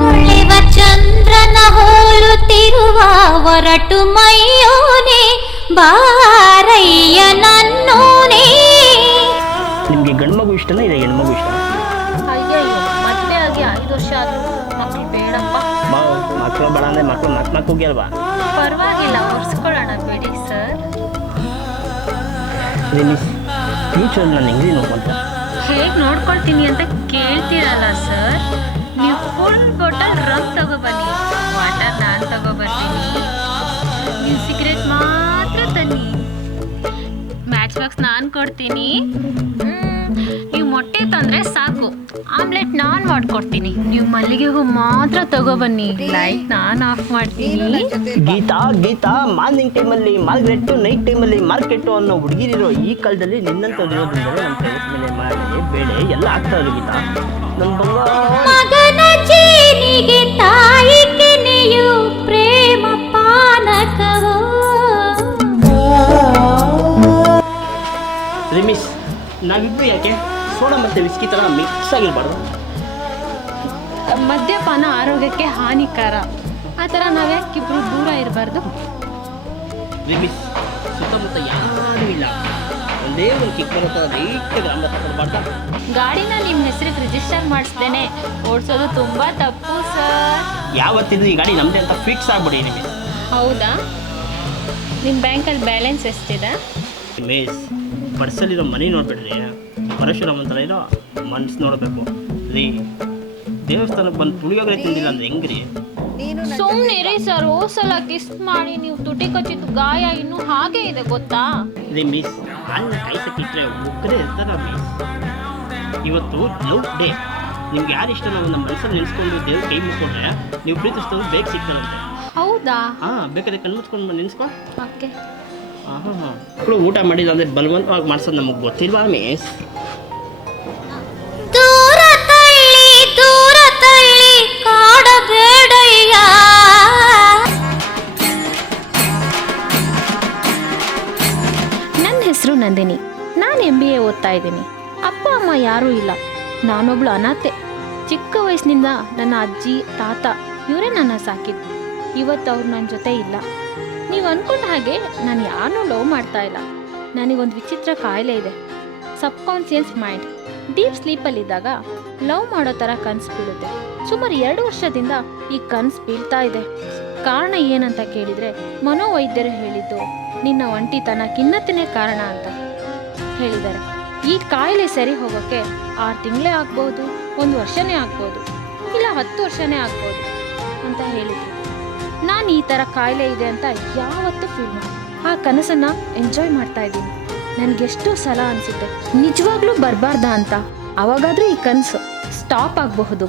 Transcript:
ಹೊಳೆವ ಚಂದ್ರನ ಹೋಲುತ್ತಿರುವ ಒರಟು ಮೈಯೋನೆ ಬಾರಯ್ಯ ನನ್ನೋನೇ. ನಿಮಗೆ ಗಂಡು ಮಗು ಇಷ್ಟನಾ ಇದೆ ಹೆಣ್ಮಗು ಇಷ್ಟ? ಅಯ್ಯಯ್ಯೋ, ಮದುವೆ ಆಗಿ 5 ವರ್ಷ ಆದ್ರೂ ಮಕ್ಕಳು ಬೇಡಪ್ಪ. ಮಕ್ಕಳು ಬೇಡ ಅಂದರೆ ಮಕ್ಕಳು ಹೋಗ್ಯಲ್ವಾ? ಪರವಾಗಿಲ್ಲ, ಒರ್ಸ್ಕೊಳ್ಳೋಣ ಬಿಡಿ ಸರ್. ಫ್ಯೂಚರ್ ನಾನು ಹೆಂಗೆ ನೋಡ್ಕೊಂತ? ಹೇಗೆ ನೋಡ್ಕೊಳ್ತೀನಿ ಅಂತ ಕೇಳ್ತೀರಲ್ಲ ಸರ್. ನೀವು ಫುಲ್ ಬಾಟಲ್ ರಮ್ ತಗೊಬನ್ನಿ, ವಾಟರ್ ನಾನು ತಗೊಬರ್ತೀನಿ. ನೀವು ಸಿಗರೇಟ್ ಮಾತ್ರ ತನ್ನಿ, ಮ್ಯಾಚ್ ಬಾಕ್ಸ್ ನಾನು ಕೊಡ್ತೀನಿ. ನೀವು ಮೊಟ್ಟೆ ತಂದರೆ ಸಾಕು, ಆಮ್ಲೆಟ್ ನಾನು ಮಾಡ್ಕೊಡ್ತೀನಿ. ನೀವು ಮಲ್ಲಿಗೆ ಹೂ ಮಾತ್ರ ತಗೊಬನ್ನಿ, ಲೈಟ್ ನಾನು ಆಫ್ ಮಾಡ್ತೀನಿ. ಗೀತಾ ಮಾರ್ನಿಂಗ್ ಟೈಮಲ್ಲಿ ಮಾರ್ಗ್ರೆಟ್ಟು, ನೈಟ್ ಟೈಮಲ್ಲಿ ಮಾರ್ಕೆಟು ಅನ್ನೋ ಹುಡುಗಿರಿರೋ ಈ ಕಾಲದಲ್ಲಿ ನಿನ್ನಂತ ಇರೋದ್ರಿಂದ ನಮ್ಮ ಟೆರೆಸ್ ಮೇಲೆ ಮಾಡಲಿ ಬೇಳೆ ಎಲ್ಲ ಆಗ್ತಾಯಿದೆ ಗೀತಾ. ನನ್ನ ಮಗನ ಜೀನಿಗೆ ತಾಯಿ ಕೆನೆಯು ಪ್ರೇಮ ಪಾನಕವೋ. ರಿಮಿಸ್, ನಾವಿಬ್ಬರು ಯಾಕೆ ಸೋಡಾ ಮತ್ತು ವಿಸ್ಕಿ ಥರ ಮಿಕ್ಸ್ ಆಗಿರಬಾರ್ದು? ಮದ್ಯಪಾನ ಆರೋಗ್ಯಕ್ಕೆ ಹಾನಿಕರ, ಆ ಥರ ನಾವ್ಯಾಕಿಬ್ರು ದೂರ ಇರಬಾರ್ದು? ರಿಮಿಸ್, ಸುತ್ತಮುತ್ತ ಯಾರೂ ಇಲ್ಲ, ಒಂದೇ ಒಂದು ಕಿಕ್ ಬರೋ ಥರ ಲೈಟಾಗಿ ಅಂಬ ತಗೊಳ್ಬಾರ್ದ? ಗಾಡಿನ ನಿಮ್ಮ ಹೆಸರಿಗೆ ರಿಜಿಸ್ಟರ್ ಮಾಡಿಸ್ದೇನೆ ಓಡಿಸೋದು ತುಂಬ ತಪ್ಪು ಸರ್. ಯಾವತ್ತಿದ್ರು ಈ ಗಾಡಿ ನಮ್ಮದೇ ಅಂತ ಫಿಕ್ಸ್ ಆಗ್ಬಿಡಿ ನಿಮಿಸ್. ಹೌದಾ? ನಿಮ್ಮ ಬ್ಯಾಂಕಲ್ಲಿ ಬ್ಯಾಲೆನ್ಸ್ ಎಷ್ಟಿದೆ? ಮಿಸ್, ಪರ್ಸಲ್ಲಿರೋ ಮನಿ ನೋಡ್ಬಿಡ್ರಿ, ಪರಶುರಾಮ್ ಅಂತರ ಇರೋ ಮನ್ಸು ನೋಡಬೇಕು ರೀ. ದೇವಸ್ಥಾನಕ್ಕೆ ಬಂದು ಪುಳಿಯೋಗರೆ ತಿಂದಿಲ್ಲ ಅಂದ್ರೆ ಹೆಂಗ್ರಿ? ಸುಮ್ಮನಿರಿ ಸರ್, ಹೋಸಲ ಕಿಸ್ ಮಾಡಿ ನೀವು ತುಟಿ ಕಚ್ಚಿದ್ದು ಗಾಯ ಇನ್ನೂ ಹಾಗೆ ಇದೆ ಗೊತ್ತಾ? ರೀ ಮಿಸ್, ಅನ್ನ ಕಾಯಿಸಕ್ಕಿಟ್ರೆ ಉಗ್ರೆ ಇರ್ತಾರ ಮಿಸ್. ಇವತ್ತು ಲವ್ ಡೇ, ನಿಮ್ಗೆ ಯಾರು ಇಷ್ಟ ನಾವು ನಮ್ಮ ಮನಸ್ಸಲ್ಲಿ ನೆನೆಸ್ಕೊಂಡು ದೇವ್ರ ಕೈ ಮುಚ್ಕೊಂಡ್ರೆ ನೀವು ಪ್ರೀತಿಸ್ತವ್ರು ಬೇಗ ಸಿಗ್ತಾರಂತೆ. ಹೌದಾ? ಬೇಕಾದ್ರೆ ಕಣ್ಣು ಮುಚ್ಕೊಂಡು ನೆನೆಸ್ಕೊ. ಓಕೆ. ಮಕ್ಕಳು ಊಟ ಮಾಡಿಲ್ಲ ಅಂದರೆ ಬಲವಂತವಾಗಿ ಮಾಡ್ಸೋದು ನಮಗೆ ಗೊತ್ತಿಲ್ವಾ ಮಿಸ್? ದೂರ ತಳ್ಳಿ ಕಾಡಬೇಡಯ್ಯ. ನನ್ನ ಹೆಸರು ನಂದಿನಿ, ನಾನು MBA ಓದ್ತಾ ಇದ್ದೀನಿ. ಅಪ್ಪ ಅಮ್ಮ ಯಾರೂ ಇಲ್ಲ, ನಾನೊಬ್ಳು ಅನಾಥೆ. ಚಿಕ್ಕ ವಯಸ್ಸಿನಿಂದ ನನ್ನ ಅಜ್ಜಿ ತಾತ ಇವರೇ ನನ್ನ ಸಾಕಿದ್ದು. ಇವತ್ತು ಅವ್ರು ನನ್ನ ಜೊತೆ ಇಲ್ಲ. ನೀವು ಅಂದ್ಕೊಂಡ ಹಾಗೆ ನಾನು ಯಾರನ್ನೂ ಲವ್ ಮಾಡ್ತಾ ಇಲ್ಲ. ನನಗೊಂದು ವಿಚಿತ್ರ ಕಾಯಿಲೆ ಇದೆ, ಸಬ್ಕಾನ್ಷಿಯಸ್ ಮೈಂಡ್. ಡೀಪ್ ಸ್ಲೀಪಲ್ಲಿದ್ದಾಗ ಲವ್ ಮಾಡೋ ಥರ ಕನಸು ಬೀಳುತ್ತೆ. ಸುಮಾರು 2 ವರ್ಷದಿಂದ ಈ ಕನಸು ಬೀಳ್ತಾ ಇದೆ. ಕಾರಣ ಏನಂತ ಕೇಳಿದರೆ ಮನೋವೈದ್ಯರು ಹೇಳಿದ್ದು ನಿನ್ನ ಒಂಟಿತನ ಖಿನ್ನತೆನೇ ಕಾರಣ ಅಂತ ಹೇಳಿದ್ದಾರೆ. ಈ ಕಾಯಿಲೆ ಸರಿ ಹೋಗೋಕ್ಕೆ 6 ತಿಂಗಳೇ ಆಗ್ಬೋದು, 1 ವರ್ಷನೇ ಆಗ್ಬೋದು, ಇಲ್ಲ 10 ವರ್ಷನೇ ಆಗ್ಬೋದು ಅಂತ ಹೇಳಿದ್ರು. ನಾನು ಈ ಥರ ಕಾಯಿಲೆ ಇದೆ ಅಂತ ಯಾವತ್ತೂ ಫೀಲ್ ಮಾಡಿ ಆ ಕನಸನ್ನು ಎಂಜಾಯ್ ಮಾಡ್ತಾ ಇದ್ದೀನಿ. ನನಗೆಷ್ಟೋ ಸಲ ಅನಿಸುತ್ತೆ ನಿಜವಾಗ್ಲೂ ಬರಬಾರ್ದಾ ಅಂತ. ಅವಾಗಾದರೂ ಈ ಕನಸು ಸ್ಟಾಪ್ ಆಗಬಹುದು.